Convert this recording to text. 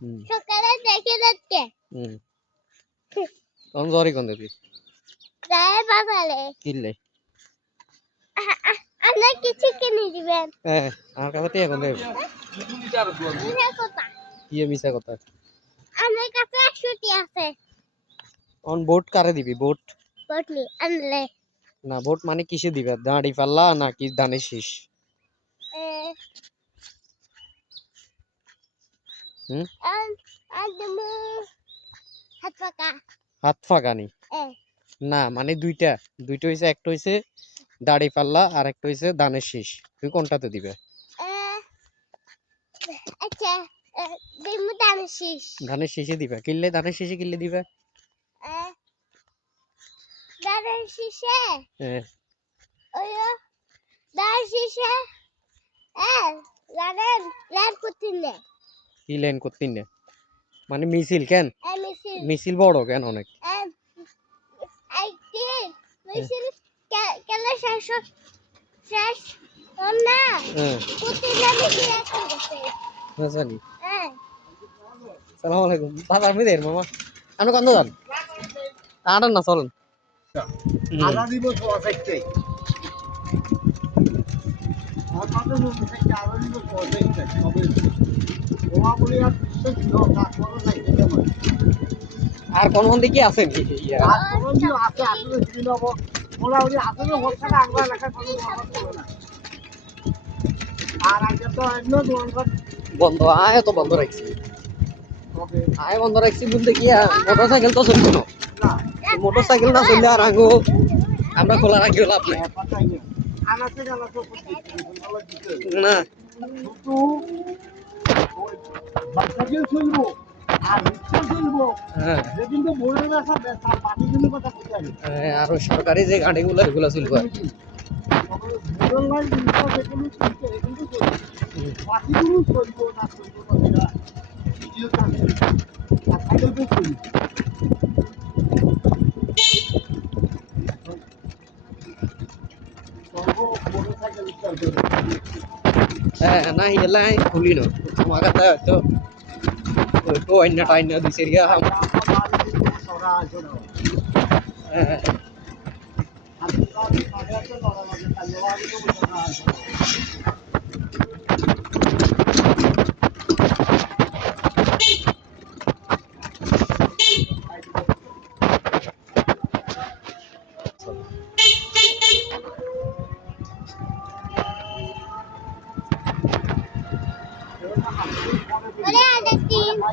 সকালে দেখে যাচ্ছে কোন জরি কোন দিবি যায় বাজারে কিনলে আপনি কিছু কিনে দিবেন আমার কাছে টিয়া কোন দেব কি মিছা কথা আমার কাছে 100 টি আছে অন ভোট কারে দিবি ভোট বটলি আনলে না ভোট মানে কিসে দিবে দাঁড়ি পাল্লা নাকি ধানের শীষ হাত ফাঁকানি না মানে দুইটা দুইটা হইছে একটা হইছে দাড়ি পাল্লা আর একটা হইছে ধানের শীষ তুই কোনটাতে দিবে আচ্ছা দিমু ধানের শীষে দিবে কিনলে ধানের শীষে কিনলে দিবে ধানের শীষে ওই ধানের শীষে জানেন ল্যান্ড করতিনে কি লাইন করতিনে মানে মিছিল কেন মিছিল বড় কেন অনেক মিছিল কেলে শেষ শেষ না করতিনে মিছিল আছে না জানি আসসালামু আলাইকুম বাবা আমি দেন মামা আপনি কত যান আড়ান না চলেন আধা দিব সোয়া সাইতে আর কত বলতে চাই আধা দিব সোয়া সাইতে তবে ওয়া বলি আর বিশ্ব ছিল কাজ করা নাই কেমন আর কোন কোন দিকে আছেন কি আর কোন দিন আছে আসলে ছিল বলা ওই আসলে হচ্ছে না আমরা লেখা কোনো কথা বলে না আর আগে তো অন্য দোকান বন্ধ আয় তো বন্ধ রাখছি আয় বন্ধ রাখছি বলতে কি মোটরসাইকেল তো চলছে না মোটরসাইকেল না চললে আর আগো আমরা খোলা রাখি লাভ নাই না শুধু বাচ্চাকেও চলবো আর রিক্সা চলবো যেদিন তো বলে রাখা তার বাকিগুলো কথা বলতে হবে আর সরকারি যে গাড়িগুলো এগুলো চলবে বাকিগুলো চলবো না চলবো না ভিডিও চলবে আর সাইকেল তো চলবে না হিলা খুলি না তোমার কাছে হয়তো তো অন্য টাইম দুই সেরিয়া Olha, Destino.